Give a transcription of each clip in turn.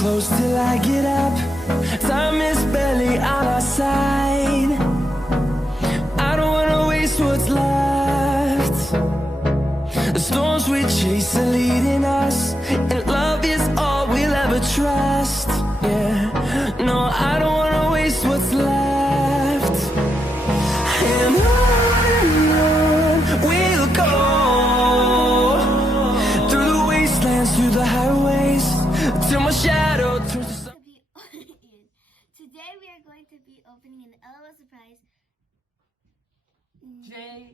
close till I get up. Time is barely on our side. I don't wanna waste what's left. The storms we chase are leading us, and love is all we'll ever trust. Yeah, no, I don't wanna waste what's left. And on we'll go, through the wastelands, through the highways, till my shadow turns to sun. Today we are going to be opening an LOL surprise.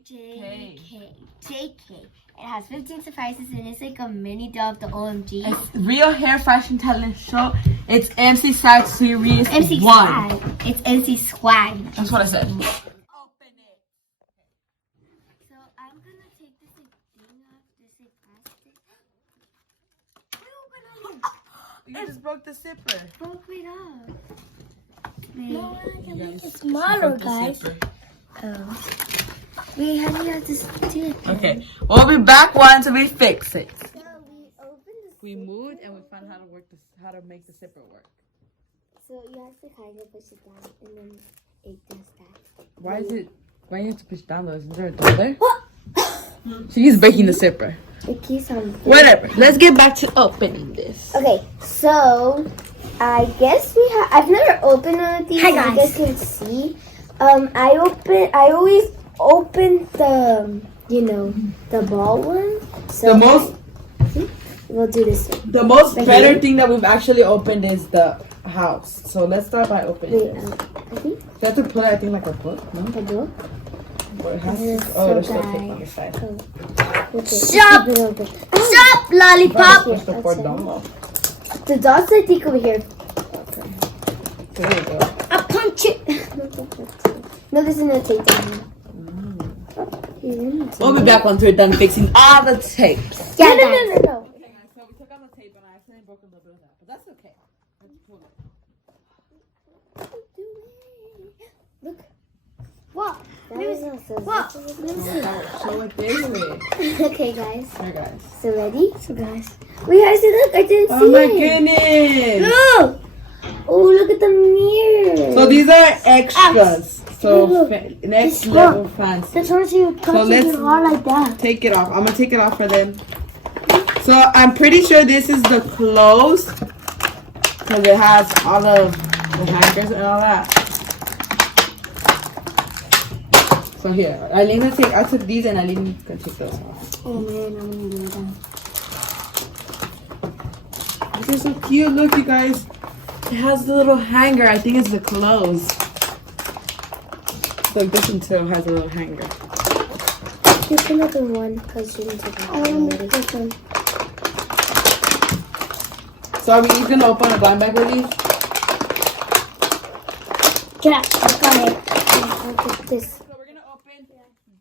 JK. It has 15 surprises and it's like a mini doll of the OMG. It's Real Hair Fashion Talent Show. It's MC Swag Series MC 1. Swag. It's MC Swag. That's what I said. Open it. So I'm gonna take this like thing off, this like plastic. You just broke the zipper. Broke it off. No, I can make it smaller, guys. Oh. Wait, how do you have to do it? Okay, we'll be back once we fix it. So we opened the We moved and we found how to make the zipper work. So you have to kind of push it down and then it does that. Why do you have to push down though? Isn't there a door there? She's breaking the zipper. It keeps on. Whatever. Let's get back to opening this. Okay, so I guess we have. I've never opened one of these. Hi, so guys. you guys can see. I always open the, the ball one. So we'll do this one. The most Right better here? thing that we've actually opened is the house. So let's start by opening Wait, it. I think You have to put it, I think, like a book, no? I do. Or it has Yes, to, so there's still tape on the guys. side. Okay. Stop! Keep it open. Stop, lollipop! Push the board Okay. down low. The dots I think over here. There you go. I punch it! No, there's no tape down here. We'll be back once we're done fixing all the tapes. Yeah, no. So we took out the tape and I accidentally broke a little bit of that, but that's okay. Let's pull it. Look. What? That was not so What? Show it this way. Okay, guys. Here, guys. So ready? So guys. Wait, guys, look, I didn't see Oh my it. goodness! Look! Oh, look at the mirror. So these are extras. So Look. next This level one. fancy. That's what you touch let's- it hard like that. Take it off. I'm gonna take it off for them. So I'm pretty sure this is the clothes because it has all of the hangers and all that. So here, Aline gonna take. I took these and Aline gonna take those off. Oh man, I'm gonna do that. These are so cute. Look, you guys. It has the little hanger. I think it's the clothes. Look, this one too has a little hanger. You can open one because you didn't take it I want to make this one. So are we each gonna open a blind bag with these? Get out. Go ahead. I'll put this. So we're gonna open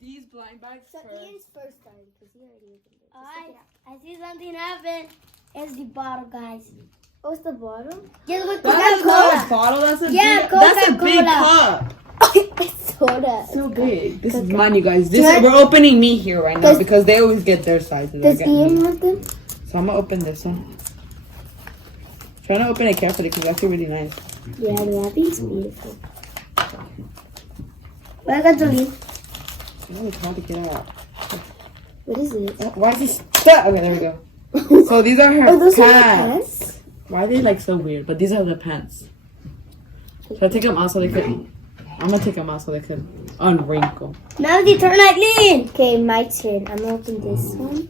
these blind bags So first. Ian's first starting because he already opened it. Alright, I see something happen. It's the bottle, guys. Oh, it's the bottom? Guess what? That's not a bottle. That's a Yeah, big. That's a big Coca-Cola. cup. It's soda. So big. This is Okay. mine, you guys. This Can I- we're opening me here right now Does- because they always get their sizes. I Does get Ian me. want them? So I'm gonna open this one. Trying to open it carefully because that's really nice. Yeah, the wrapping's beautiful. Well, I got the leaf. Oh, it's hard to get out. What is it? Oh, why is this stuck? Okay, there we go. So these are her Oh, those are the pants. pants? Why are they like so weird? But these are the pants. Should I take them out so they could? I'm gonna take them out so they could unwrinkle. Now the turn like lean. Okay, my turn. I'm gonna open this one.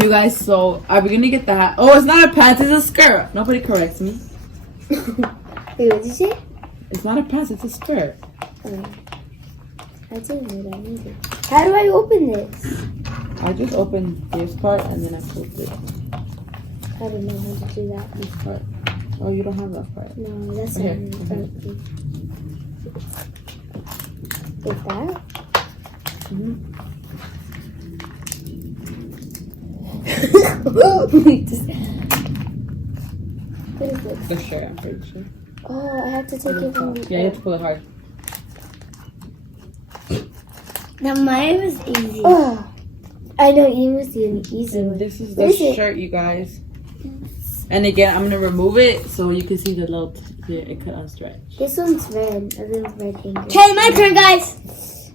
You guys, so are we gonna get that? Oh, it's not a pants, it's a skirt. Nobody corrects me. Wait, what did you say? It's not a pants, it's a skirt. Oh. I didn't know that either. How do I open this? I just opened this part and then I closed it. I don't know how to do that. This part. Oh, you don't have that part. No, that's Okay, not okay. Like that? What is this? The shirt, I'm pretty sure. Oh, I have to take it from the Yeah, you have to pull it hard. Now mine was easy. Oh, I know Ian was doing the easy And one. this is What the is it? shirt, you guys. And again, I'm gonna remove it so you can see the little. It could unstretch. This one's red. A little red finger. Okay, my turn, guys.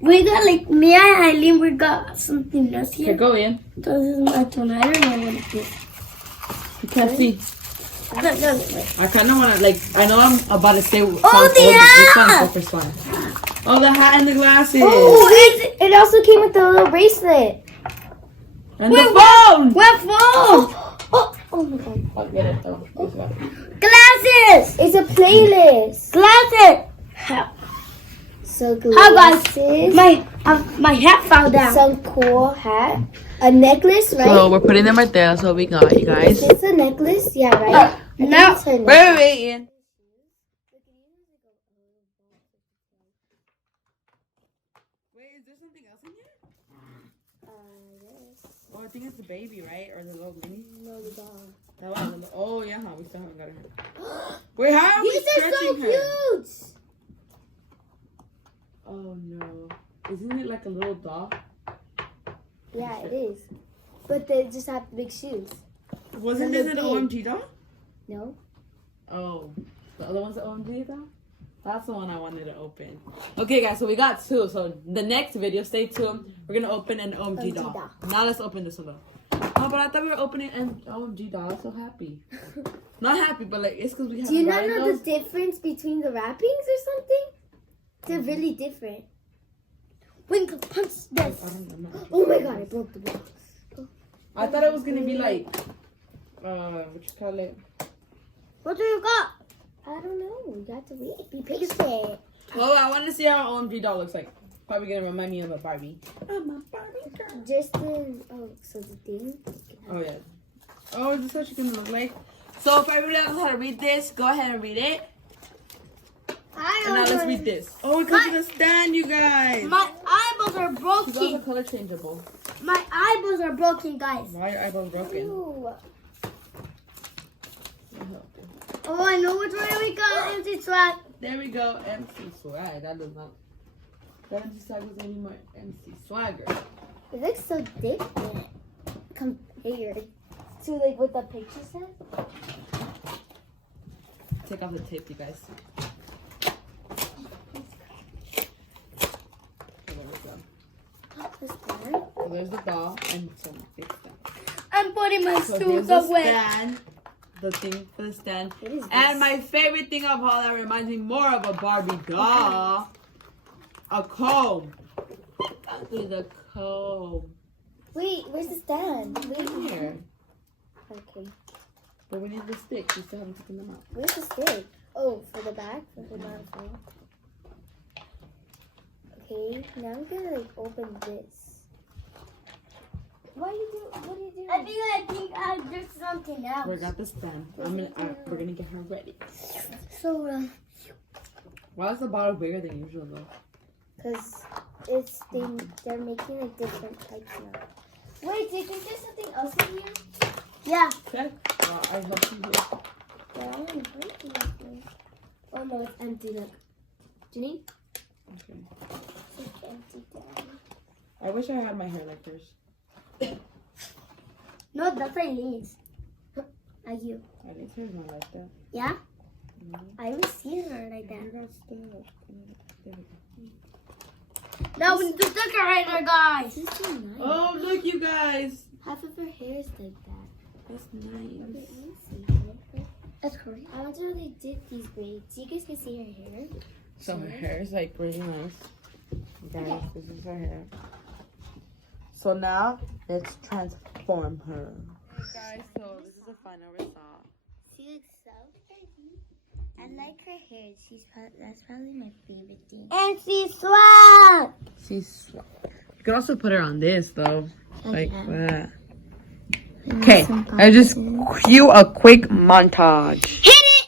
We got like me and Aline. We got something else Okay, here. go in. This is my turn. I don't know what it is. You can't see. Look, wait. I kind of want to, like, I know I'm about to say. Oh, the hat! This one. Oh, the hat and the glasses. Oh, it also came with the little bracelet. And the phone. What phone? Oh my god. I'll get it though. Glasses. It's a playlist. Glasses. So How guys? glasses. My hat fell down. Some cool hat. A necklace, right? So we're putting them right there. That's what we got, you guys. Is this a necklace? Yeah, right? I think No. it's her necklace. Wait, Ian. Wait, is there something else in here? Yes. Oh, I think it's the baby, right? Or the little mini? No, the dog. That one. Oh, yeah, we still haven't got her. Wait, how are we These are so stretching her? cute. Oh, no. Isn't it like a little doll? Yeah, it is. But they just have big shoes. Wasn't they're this an big. OMG doll? No? Oh, the other one's the OMG doll? That's the one I wanted to open. Okay, guys, so we got two. So the next video, stay tuned. We're going to open an OMG doll. doll. Now let's open this one though. Oh, but I thought we were opening an OMG doll. I'm so happy. Not happy, but like, it's because we have Do you not know the difference between the wrappings or something? They're really different. Winkle punch this. I don't know. Oh my god, I broke the box. I thought it was going to be like, what you call it? What do you got? I don't know. We got to wait. Be patient. Well, I want to see how OMG doll looks like. Probably going to remind me of a Barbie. I'm a Barbie girl. Just the so the thing. Oh, yeah. Oh, is this what she's going to look like? So, if everybody knows how to read this, go ahead and read it. And now let's read this. Oh, it comes with a stand, you guys. My eyeballs are She's also broken. color changeable. My eyeballs are broken, guys. Why are your eyeballs broken? Ooh. Oh, I know which one we got. Empty swag. There we go. MC swag. That does not. That MC swag was anymore. MC swagger. It looks so different compared to like what the picture said. Take off the tape, you guys. So there's the doll and some big stuff. I'm putting my So here's stools the away. stand. The thing for the stand. What is this? And my favorite thing of all that reminds me more of a Barbie doll. A comb. With a comb. Wait, where's the stand? Wait Here. Okay. But we need the sticks. We still haven't taken them out. Where's the stick? Oh, for the back? For the back. Okay, now I'm gonna like open this. What do you do? I think I did something else. We got the stand. We're gonna get her ready. So, Why is the bottle bigger than usual though? Cause they're making like different types now. Wait, do you think there's something else in here? yeah. Okay. Well, I hope you do. Yeah, I'm breaking this. Oh no, it's empty. Look. Do you need? Okay. It's empty. Daddy. I wish I had my hair like hers. No, that's Aline's. Like you. I think hers not like that. Yeah? Mhm. I haven't seen her like that. You got stuff. There we go. Now we need to stick her right there, guys. This is so nice. Oh, look, you guys. Half of her hair is like that. That's Wait, nice. let me see. That's correct. I wonder how they did these braids. You guys can see her hair. So her hair is like really nice. Guys, this is her hair. So now let's transform her. Hey guys, so this is the final result. She looks so pretty. I like her hair. That's probably my favorite thing. And she's swag. She's. You can also put her on this though, like Okay. that. Okay, I just cue a quick montage. Hit it!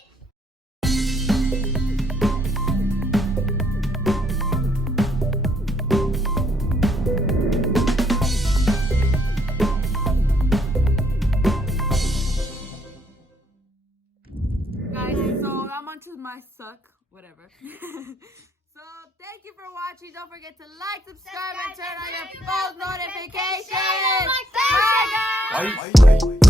Guys, so I'm on to my suck, whatever. So thank you for watching. Don't forget to like, subscribe, and turn on your post notifications. Bye guys!